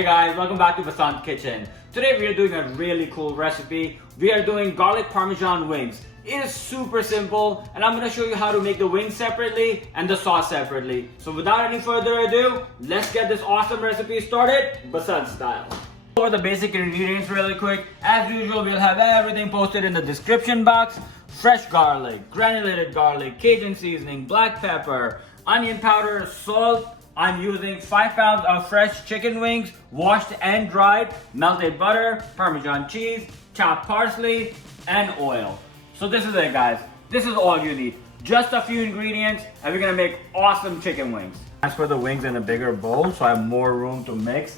Hey guys, welcome back to Vasant's Kitchen. Today we are doing a really cool recipe. We are doing garlic parmesan wings. It is super simple and I'm going to show you how to make the wings separately and the sauce separately. So without any further ado, let's get this awesome recipe started, Vasant style. For the basic ingredients really quick, as usual we'll have everything posted in the description box. Fresh garlic, granulated garlic, Cajun seasoning, black pepper, onion powder, salt. I'm using 5 pounds of fresh chicken wings, washed and dried, melted butter, Parmesan cheese, chopped parsley, and oil. So this is it guys. This is all you need. Just a few ingredients and we're gonna make awesome chicken wings. As for the wings in a bigger bowl so I have more room to mix,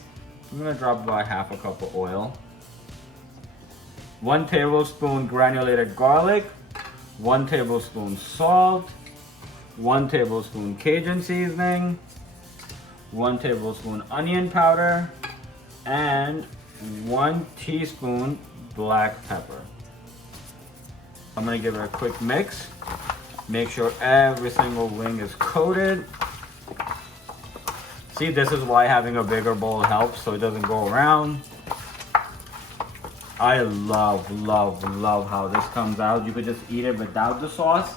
I'm gonna drop about half a cup of oil. 1 tablespoon granulated garlic, 1 tablespoon salt, 1 tablespoon Cajun seasoning, 1 tablespoon onion powder, and 1 teaspoon black pepper. I'm gonna give it a quick mix. Make sure every single wing is coated. See, this is why having a bigger bowl helps so it doesn't go around. I love how this comes out. You could just eat it without the sauce.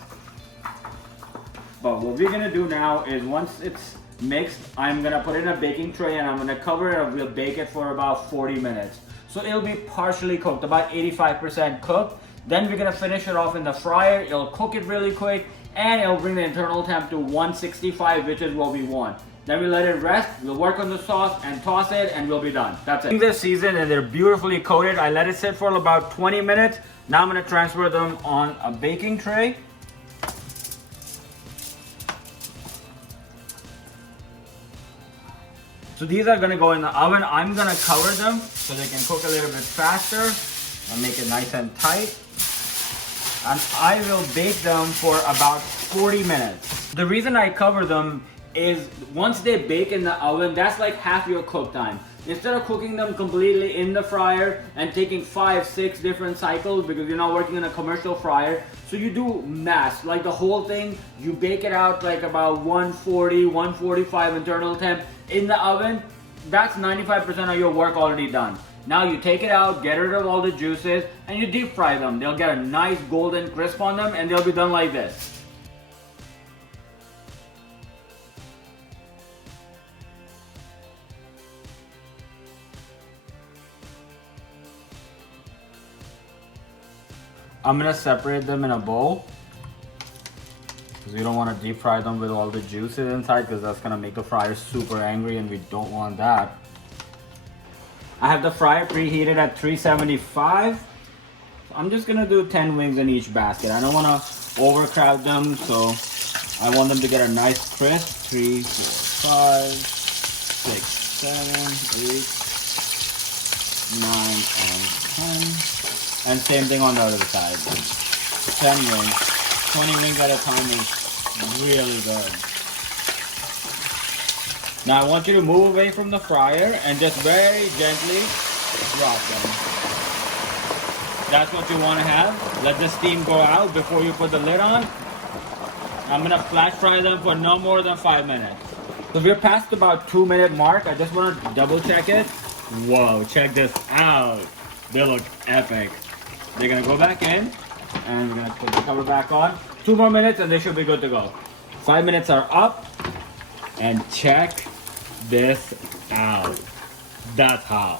But what we're gonna do now is once it's mixed, I'm gonna put it in a baking tray and I'm gonna cover it and we'll bake it for about 40 minutes. So it'll be partially cooked, about 85% cooked. Then we're gonna finish it off in the fryer. It'll cook it really quick and it'll bring the internal temp to 165, which is what we want. Then we let it rest, we'll work on the sauce and toss it and we'll be done. That's it. They're seasoned and they're beautifully coated. I let it sit for about 20 minutes. Now I'm gonna transfer them on a baking tray. So these are gonna go in the oven. I'm gonna cover them so they can cook a little bit faster and make it nice and tight. And I will bake them for about 40 minutes. The reason I cover them is once they bake in the oven, that's like half your cook time. Instead of cooking them completely in the fryer and taking 5-6 different cycles because you're not working in a commercial fryer, so you do mass, like the whole thing, you bake it out like about 140, 145 internal temp in the oven. That's 95% of your work already done. Now you take it out, get rid of all the juices, and you deep fry them. They'll get a nice golden crisp on them and they'll be done like this. I'm gonna separate them in a bowl because we don't want to deep fry them with all the juices inside because that's gonna make the fryer super angry and we don't want that. I have the fryer preheated at 375. I'm just gonna do 10 wings in each basket. I don't want to overcrowd them, so I want them to get a nice crisp. 3, 4, 5, 6, 7, 8, 9, and 10. And same thing on the other side. 10 wings. 20 wings at a time is really good. Now I want you to move away from the fryer and just very gently drop them. That's what you want to have. Let the steam go out before you put the lid on. I'm going to flash fry them for no more than 5 minutes. So we're past about 2-minute mark. I just want to double check it. Whoa, check this out. They look epic. They're gonna go back in and we're gonna put the cover back on. 2 more minutes and they should be good to go. 5 minutes are up and check this out. That's hot.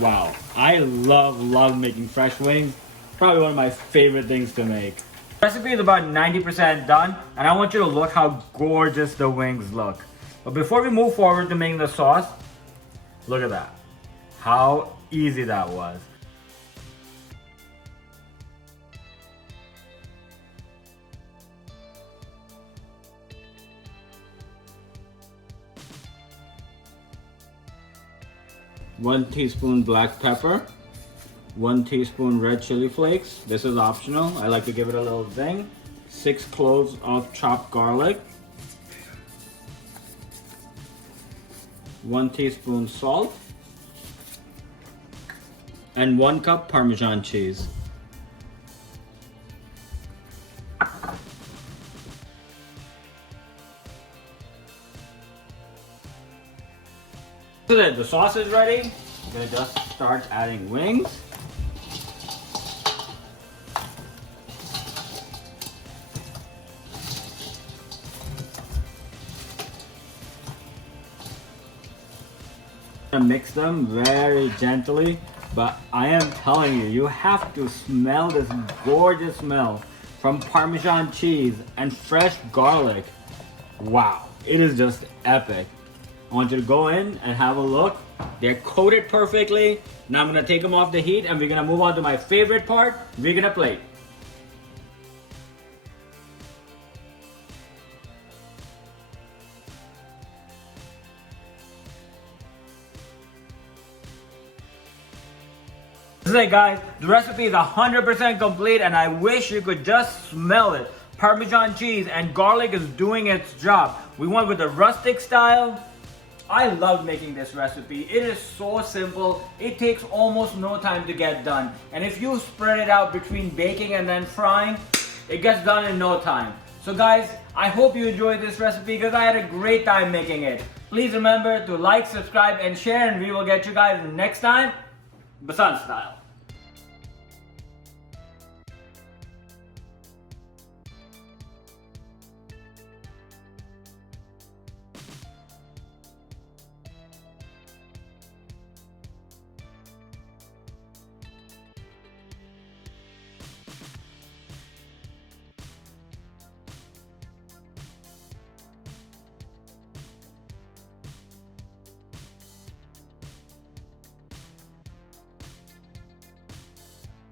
Wow. I love making fresh wings. Probably one of my favorite things to make. The recipe is about 90% done and I want you to look how gorgeous the wings look. But before we move forward to making the sauce, look at that. How easy that was. One teaspoon black pepper, 1 teaspoon red chili flakes. This is optional. I like to give it a little zing. 6 cloves of chopped garlic, 1 teaspoon salt, and 1 cup Parmesan cheese. This is it. the sauce is ready, I'm gonna just start adding wings. Mix them very gently, but I am telling you, you have to smell this gorgeous smell from Parmesan cheese and fresh garlic. Wow, it is just epic. I want you to go in and have a look. They're coated perfectly. Now I'm gonna take them off the heat and we're gonna move on to my favorite part. We're gonna plate. This is it, guys. The recipe is 100% complete and I wish you could just smell it. Parmesan cheese and garlic is doing its job. We went with the rustic style. I love making this recipe. It is so simple. It takes almost no time to get done. And if you spread it out between baking and then frying, it gets done in no time. So guys, I hope you enjoyed this recipe because I had a great time making it. Please remember to like, subscribe, and share, and we will get you guys next time, Basan style.